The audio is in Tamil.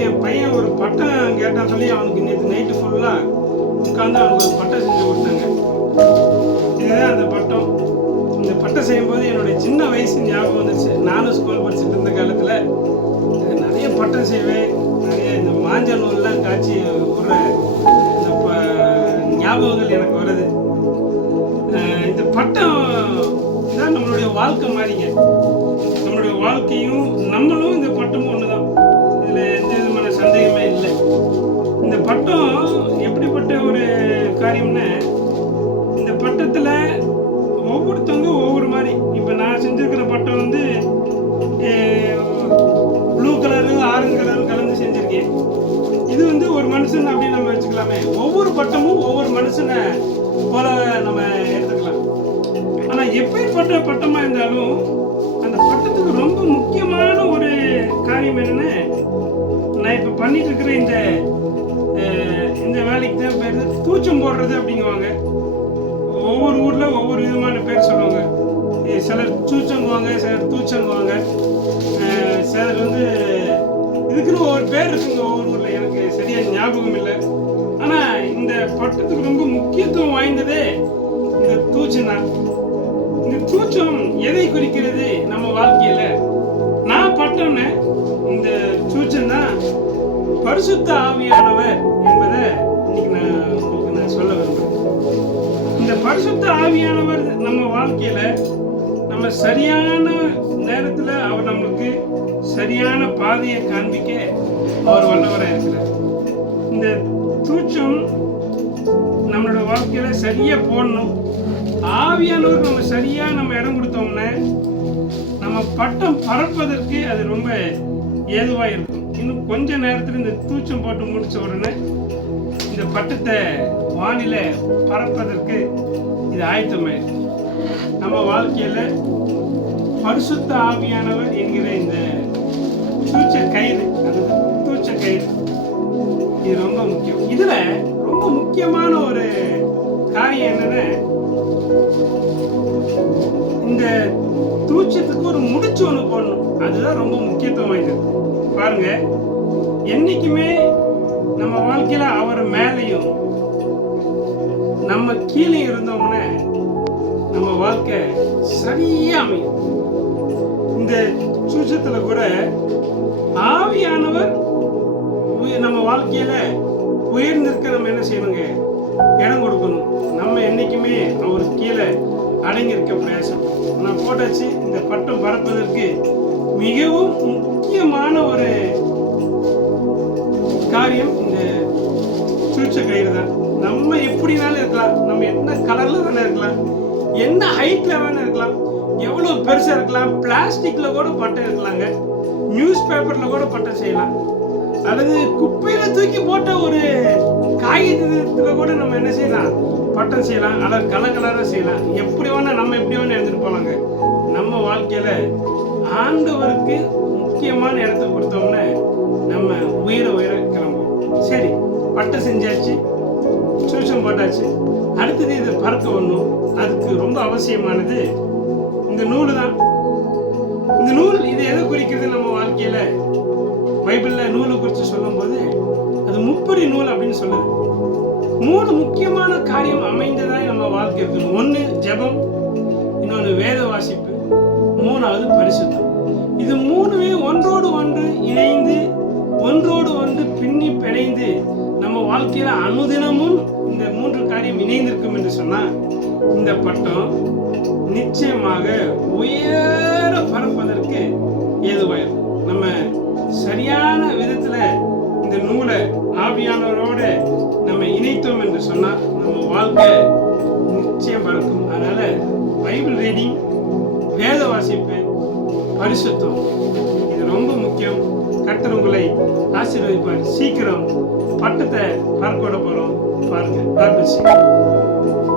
என் பையன் ஒரு பட்டம் கேட்டான் சொல்லி அவனுக்கு நேற்று நைட்டு ஃபுல்லாக உட்காந்து அவனுக்கு ஒரு பட்டம் செஞ்சு கொடுத்தாங்க. இதுதான் அந்த பட்டம். இந்த பட்டம் செய்யும்போது என்னுடைய சின்ன வயசு ஞாபகம் வந்துச்சு. நானும் ஸ்கூல் படிச்சுட்டு இருந்த காலத்தில் நிறைய பட்டம் செய்வேன். நிறைய இந்த மாஞ்ச நூல்லாம் காய்ச்சி விடுற இந்த ப- ஞாபகங்கள் எனக்கு வருது இந்த பட்டம் தான் நம்மளுடைய வாழ்க்கை மாதிரிங்க நம்மளுடைய வாழ்க்கையும் நம்மளும் இந்த மனுஷன் அப்படின்னு நம்ம வச்சுக்கலாமே. ஒவ்வொரு பட்டமும் ஒவ்வொரு மனுஷனை போல நம்ம எடுத்துக்கலாம். ஆனால் எப்பேற்பட்ட பட்டமாக இருந்தாலும் அந்த பட்டத்துக்கு ரொம்ப முக்கியமான ஒரு காரியம் என்னென்னு நான் இப்போ பண்ணிட்டு இருக்கிற இந்த இந்த வேலைக்கு தான் பேர் தூச்சம் போடுறது அப்படிங்குவாங்க. ஒவ்வொரு ஊரில் ஒவ்வொரு விதமான பேர் சொல்லுவாங்க. சிலர் தூச்சங்குவாங்க சிலர் தூச்சங்குவாங்க சிலர் வந்து இதுக்குன்னு ஒரு பேர் இருக்குங்க ஒவ்வொரு ஊர்ல. எனக்கு சரியா ஞாபகம் இல்லை. ஆனா இந்த பட்டத்துக்கு ரொம்ப முக்கியத்துவம் வாய்ந்ததே இந்த தூச்சம் தான். இந்த தூச்சம் எதை குறிக்கிறது நம்ம வாழ்க்கையில? நான் பட்டோன்னு இந்த சூச்சம் தான் பரிசுத்த ஆவியானவர் என்பதை இன்னைக்கு நான் உங்களுக்கு நான் சொல்ல விரும்புறேன். இந்த பரிசுத்த ஆவியானவர் நம்ம வாழ்க்கையில நம்ம சரியான நேரத்தில் அவர் நம்மளுக்கு சரியான பாதையை காண்பிக்க அவர் வல்லவராக இருக்கிறார். இந்த தூச்சம் நம்மளோட வாழ்க்கையில சரியா போடணும். ஆவியானவர் நம்ம சரியா நம்ம இடம் கொடுத்தோம்னா நம்ம பட்டம் பறப்பதற்கு அது ரொம்ப ஏதுவாக இருக்கும். இன்னும் கொஞ்ச நேரத்தில் இந்த தூச்சம் போட்டு முடிச்ச உடனே இந்த பட்டத்தை வானிலை பறப்பதற்கு இது ஆயத்தமாயிருக்கும் நம்ம வாழ்க்கையில பரிசுத்த ஆவியானவர் என்கிற இந்த தூச்ச கயிறு அந்த தூச்ச கயிறு. இது ரொம்ப முக்கியம். இதுல ரொம்ப முக்கியமான ஒரு காரியம் என்னன்னா இந்த தூச்சத்துக்கு ஒரு முடிச்சு ஒன்று போடணும். அதுதான் ரொம்ப முக்கியத்துவம் வாய்ந்தது. பாருங்க என்னைக்குமே நம்ம வாழ்க்கையில அவர் மேலையும் நம்ம கீழே இருந்தோம்னா நம்ம வாழ்க்கை சரியா அமையும் இந்த சூச்சத்துல கூட ஆவியானவர் நம்ம வாழ்க்கையில உயர்ந்திருக்க நம்ம என்ன செய்யணுங்க? இடம் கொடுக்கணும். நம்ம என்னைக்குமே அவர் கீழே அடங்கி இருக்க பிரயாசம். நான் போட்டாச்சு இந்த பட்டம் பறப்பதற்கு மிகவும் முக்கியமான ஒரு காரியம் இந்த சூழ்ச்ச கயிறு தான் நம்ம எப்படினாலும் இருக்கலாம். நம்ம என்ன கலர்ல தானே இருக்கலாம். என்ன ஹைட்ல வேணா இருக்கலாம். எவ்வளவு பெருசா இருக்கலாம். பிளாஸ்டிக்ல கூட பட்டம் இருக்கலாங்க. நியூஸ் பேப்பர்ல கூட பட்டம் செய்யலாம். அல்லது குப்பையில தூக்கி போட்ட ஒரு காகிதத்துல கூட நம்ம என்ன செய்யலாம்? பட்டம் செய்யலாம். அல்லது கலர் கலராக செய்யலாம். எப்படி வேணா நம்ம எப்படி வேணா எடுத்துட்டு போகலாங்க நம்ம வாழ்க்கையில ஆண்டவருக்கு முக்கியமான இடத்த கொடுத்தோம்னா நம்ம உயிரை உயர கிளம்புவோம். சரி பட்டம் செஞ்சாச்சு. சூசம் போட்டாச்சு. அடுத்தது இது பறக்க ஒன்றும் அதுக்கு ரொம்ப அவசியமானது இந்த நூல் தான் இந்த நூல் இது எதை குறிக்கிறது நம்ம வாழ்க்கையில்? பைபிளில் நூலை குறித்து சொல்லும்போது அது முப்படி நூல் அப்படின்னு சொல்லுது. மூணு முக்கியமான காரியம் அமைந்ததாய் நம்ம வாழ்க்கை இருக்கணும் ஒன்று ஜெபம் இன்னொன்று வேத வாசிப்பு மூணாவது பரிசுத்தம். இது மூணுமே ஒன்றோடு ஒன்று வாழ்க்கையில அனுதினமும் இந்த மூன்று காரியம் இணைந்திருக்கும் என்று சொன்னா இந்த பட்டம் நிச்சயமாக உயர பறப்பதற்கு ஏதுவாயிருக்கும் நம்ம சரியான விதத்துல இந்த நூலை ஆவியானவரோட நம்ம இணைத்தோம் என்று சொன்னா நம்ம வாழ்க்கை நிச்சயம் பறக்கும். அதனால பைபிள் ரீடிங் வேத வாசிப்பு பரிசுத்தம் இது ரொம்ப முக்கியம். கர்த்தர் உங்களை ஆசீர்வதிப்பார் சீக்கிரம் பட்டத்தை பறக்க விட போறோம் பாருங்க God.